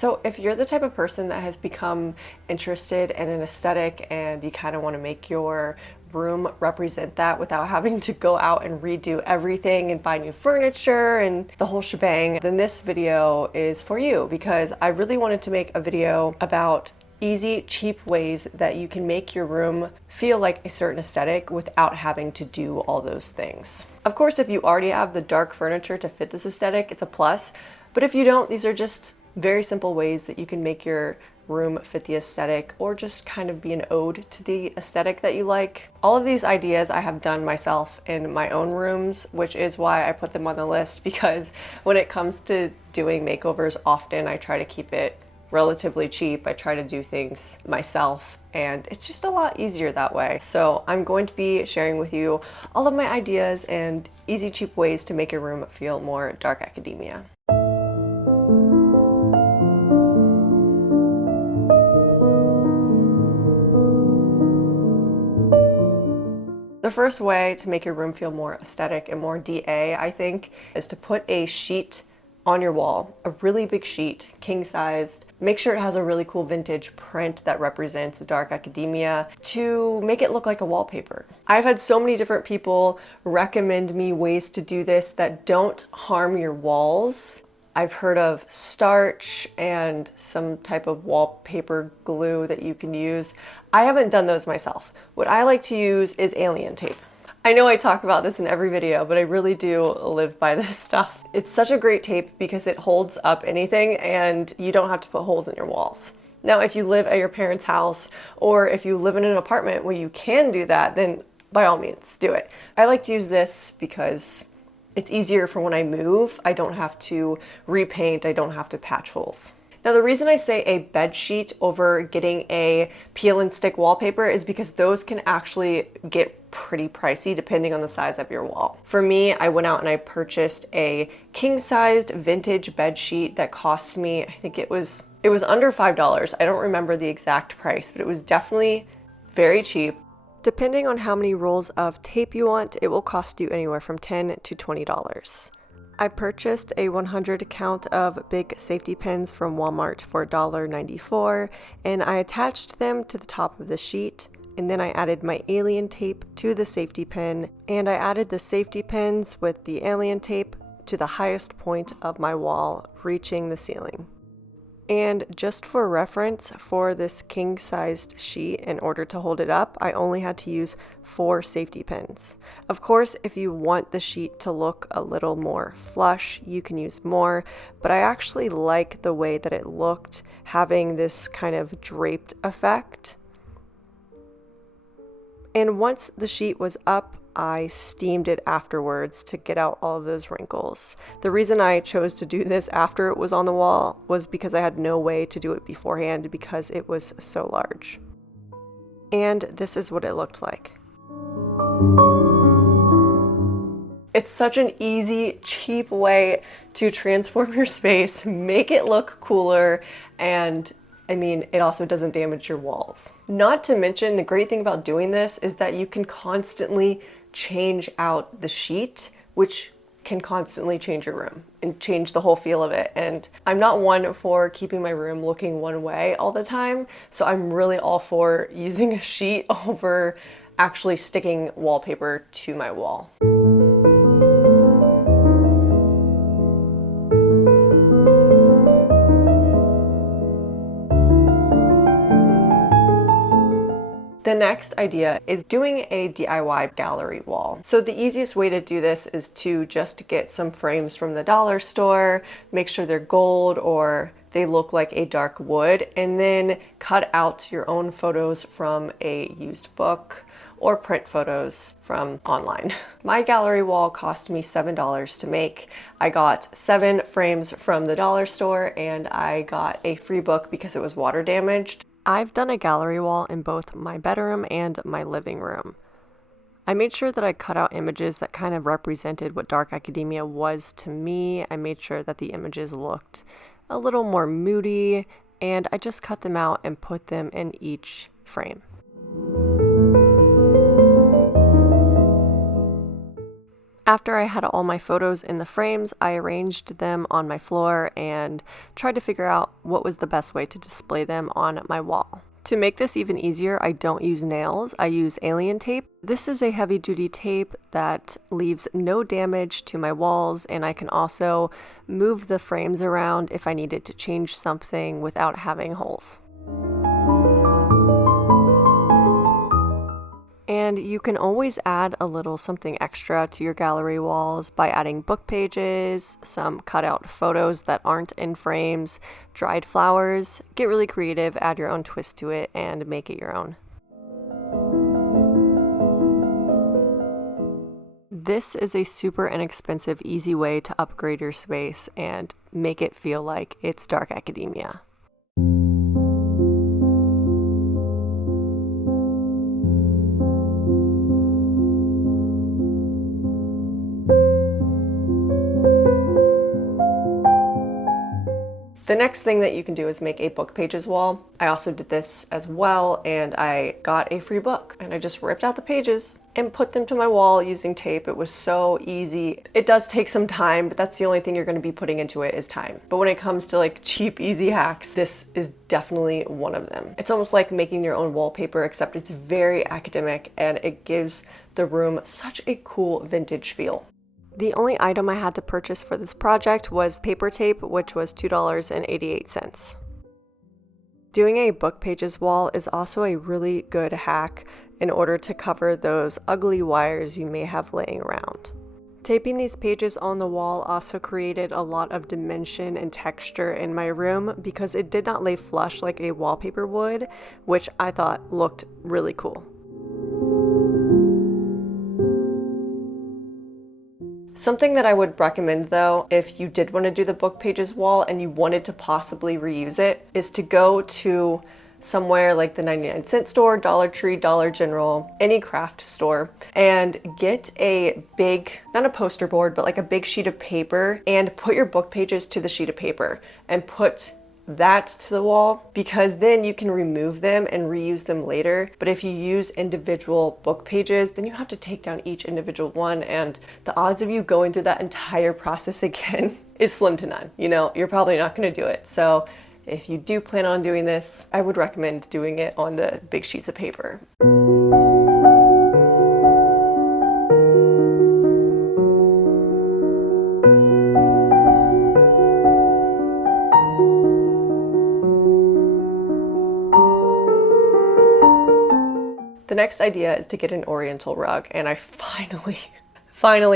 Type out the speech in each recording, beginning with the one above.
So if you're the type of person that has become interested in an aesthetic and you kind of want to make your room represent that without having to go out and redo everything and buy new furniture and the whole shebang, then this video is for you, because I really wanted to make a video about easy, cheap ways that you can make your room feel like a certain aesthetic without having to do all those things. Of course, if you already have the dark furniture to fit this aesthetic, it's a plus. But if you don't, these are just very simple ways that you can make your room fit the aesthetic, or just kind of be an ode to the aesthetic that you like. All of these ideas I have done myself in my own rooms, which is why I put them on the list, because when it comes to doing makeovers, often I try to keep it relatively cheap. I try to do things myself, and it's just a lot easier that way. So I'm going to be sharing with you all of my ideas and easy, cheap ways to make your room feel more dark academia. The first way to make your room feel more aesthetic and more DA, I think, is to put a sheet on your wall, a really big sheet, king sized. Make sure it has a really cool vintage print that represents dark academia to make it look like a wallpaper. I've had so many different people recommend me ways to do this that don't harm your walls. I've heard of starch and some type of wallpaper glue that you can use. I haven't done those myself. What I like to use is alien tape. I know I talk about this in every video, but I really do live by this stuff. It's such a great tape because it holds up anything and you don't have to put holes in your walls. Now, if you live at your parents' house, or if you live in an apartment where you can do that, then by all means, do it. I like to use this because it's easier for when I move. I don't have to repaint, I don't have to patch holes. Now, the reason I say a bed sheet over getting a peel and stick wallpaper is because those can actually get pretty pricey depending on the size of your wall. For me, I went out and I purchased a king-sized vintage bed sheet that cost me, I think it was under $5. I don't remember the exact price, but it was definitely very cheap. Depending on how many rolls of tape you want, it will cost you anywhere from $10 to $20. I purchased a 100 count of big safety pins from Walmart for $1.94, and I attached them to the top of the sheet, and then I added my alien tape to the safety pin, and I added the safety pins with the alien tape to the highest point of my wall, reaching the ceiling. And just for reference, for this king-sized sheet, in order to hold it up, I only had to use 4 safety pins. Of course, if you want the sheet to look a little more flush, you can use more, but I actually like the way that it looked, having this kind of draped effect. And once the sheet was up, I steamed it afterwards to get out all of those wrinkles. The reason I chose to do this after it was on the wall was because I had no way to do it beforehand because it was so large. And this is what it looked like. It's such an easy, cheap way to transform your space, make it look cooler, and I mean, it also doesn't damage your walls. Not to mention, the great thing about doing this is that you can constantly change out the sheet, which can constantly change your room and change the whole feel of it. And I'm not one for keeping my room looking one way all the time, so I'm really all for using a sheet over actually sticking wallpaper to my wall. The next idea is doing a DIY gallery wall. So the easiest way to do this is to just get some frames from the dollar store, make sure they're gold or they look like a dark wood, and then cut out your own photos from a used book or print photos from online. My gallery wall cost me $7 to make. I got 7 frames from the dollar store and I got a free book because it was water damaged. I've done a gallery wall in both my bedroom and my living room. I made sure that I cut out images that kind of represented what dark academia was to me. I made sure that the images looked a little more moody, and I just cut them out and put them in each frame. After I had all my photos in the frames, I arranged them on my floor and tried to figure out what was the best way to display them on my wall. To make this even easier, I don't use nails, I use alien tape. This is a heavy-duty tape that leaves no damage to my walls, and I can also move the frames around if I needed to change something without having holes. And you can always add a little something extra to your gallery walls by adding book pages, some cutout photos that aren't in frames, dried flowers. Get really creative, add your own twist to it, and make it your own. This is a super inexpensive, easy way to upgrade your space and make it feel like it's dark academia. The next thing that you can do is make a book pages wall. I also did this as well, and I got a free book and I just ripped out the pages and put them to my wall using tape. It was so easy. It does take some time, but that's the only thing you're going to be putting into it is time. But when it comes to like cheap, easy hacks, this is definitely one of them. It's almost like making your own wallpaper, except it's very academic and it gives the room such a cool vintage feel. The only item I had to purchase for this project was paper tape, which was $2.88. Doing a book pages wall is also a really good hack in order to cover those ugly wires you may have laying around. Taping these pages on the wall also created a lot of dimension and texture in my room because it did not lay flush like a wallpaper would, which I thought looked really cool. Something that I would recommend though, if you did want to do the book pages wall and you wanted to possibly reuse it, is to go to somewhere like the 99-cent store, Dollar Tree, Dollar General, any craft store, and get a big, not a poster board, but like a big sheet of paper, and put your book pages to the sheet of paper and put that to the wall, because then you can remove them and reuse them later. But if you use individual book pages, then you have to take down each individual one, and the odds of you going through that entire process again is slim to none. You know, you're probably not going to do it. So if you do plan on doing this, I would recommend doing it on the big sheets of paper. The next idea is to get an Oriental rug, and I finally,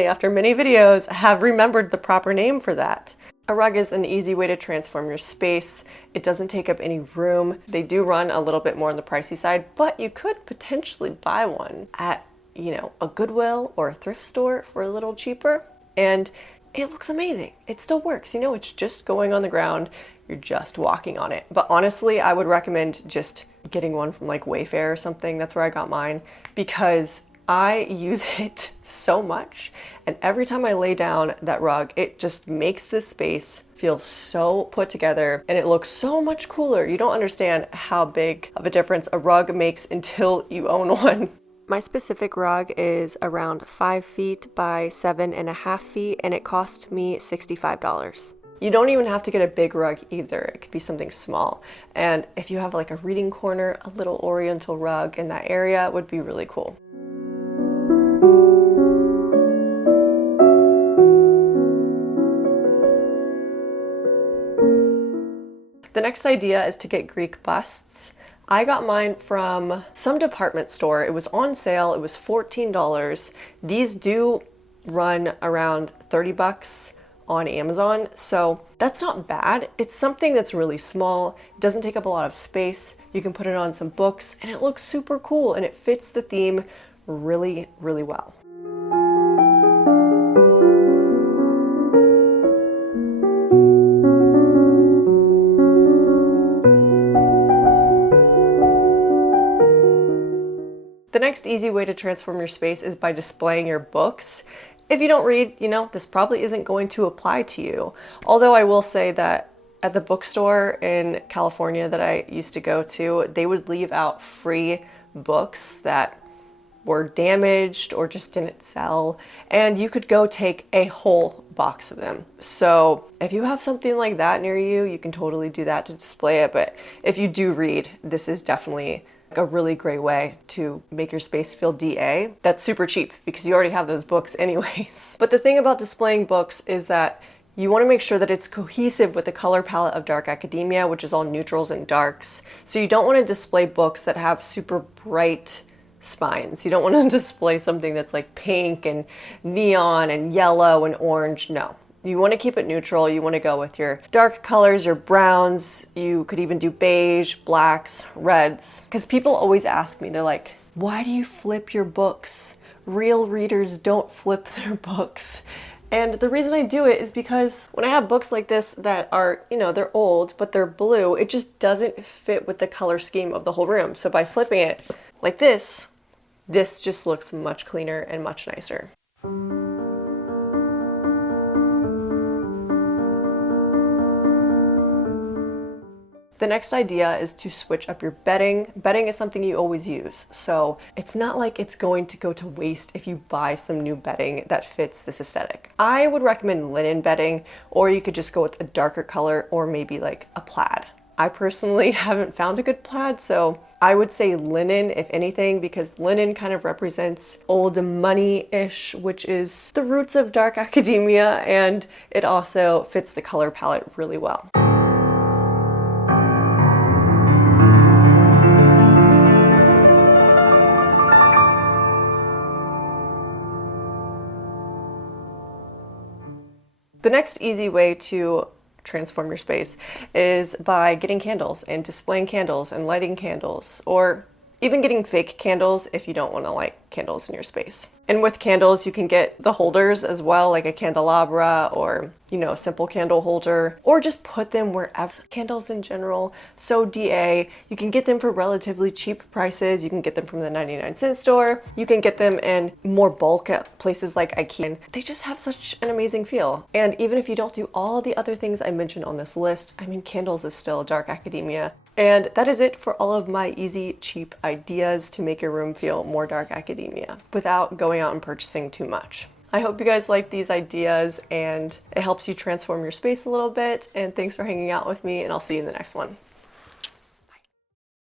after many videos, have remembered the proper name for that. A rug is an easy way to transform your space. It doesn't take up any room. They do run a little bit more on the pricey side, but you could potentially buy one at, a Goodwill or a thrift store for a little cheaper, and it looks amazing. It still works. It's just going on the ground. You're just walking on it. But honestly, I would recommend just getting one from like Wayfair or something. That's where I got mine, because I use it so much. And every time I lay down that rug, it just makes this space feel so put together, and it looks so much cooler. You don't understand how big of a difference a rug makes until you own one. My specific rug is around 5 feet by 7.5 feet, and it cost me $65. You don't even have to get a big rug either. It could be something small. And if you have like a reading corner, a little Oriental rug in that area would be really cool. The next idea is to get Greek busts. I got mine from some department store. It was on sale. It was $14. These do run around 30 bucks on Amazon, so that's not bad. It's something that's really small. It doesn't take up a lot of space. You can put it on some books, and it looks super cool, and it fits the theme really, really well. The next easy way to transform your space is by displaying your books. If you don't read, this probably isn't going to apply to you. Although I will say that at the bookstore in California that I used to go to, they would leave out free books that were damaged or just didn't sell, and you could go take a whole box of them. So if you have something like that near you, you can totally do that to display it. But if you do read, this is definitely a really great way to make your space feel DA. That's super cheap because you already have those books anyways. But the thing about displaying books is that you want to make sure that it's cohesive with the color palette of dark academia, which is all neutrals and darks. So you don't want to display books that have super bright spines. You don't want to display something that's like pink and neon and yellow and orange. No. You want to keep it neutral. You want to go with your dark colors, your browns. You could even do beige, blacks, reds. Because people always ask me, they're like, why do you flip your books? Real readers don't flip their books. And the reason I do it is because when I have books like this that are, you know, they're old, but they're blue, it just doesn't fit with the color scheme of the whole room. So by flipping it like this just looks much cleaner and much nicer. The next idea is to switch up your bedding. Bedding is something you always use, so it's not like it's going to go to waste if you buy some new bedding that fits this aesthetic. I would recommend linen bedding, or you could just go with a darker color or maybe like a plaid. I personally haven't found a good plaid, so I would say linen if anything, because linen kind of represents old money-ish, which is the roots of dark academia, and it also fits the color palette really well. The next easy way to transform your space is by getting candles and displaying candles and lighting candles, or even getting fake candles if you don't want to light candles in your space. And with candles, you can get the holders as well, like a candelabra or, you know, a simple candle holder, or just put them wherever. Candles in general, so DA. You can get them for relatively cheap prices. You can get them from the 99-cent store. You can get them in more bulk at places like IKEA. They just have such an amazing feel. And even if you don't do all the other things I mentioned on this list, I mean, candles is still dark academia. And that is it for all of my easy, cheap ideas to make your room feel more dark academia without going out and purchasing too much. I hope you guys like these ideas and it helps you transform your space a little bit. And thanks for hanging out with me, and I'll see you in the next one.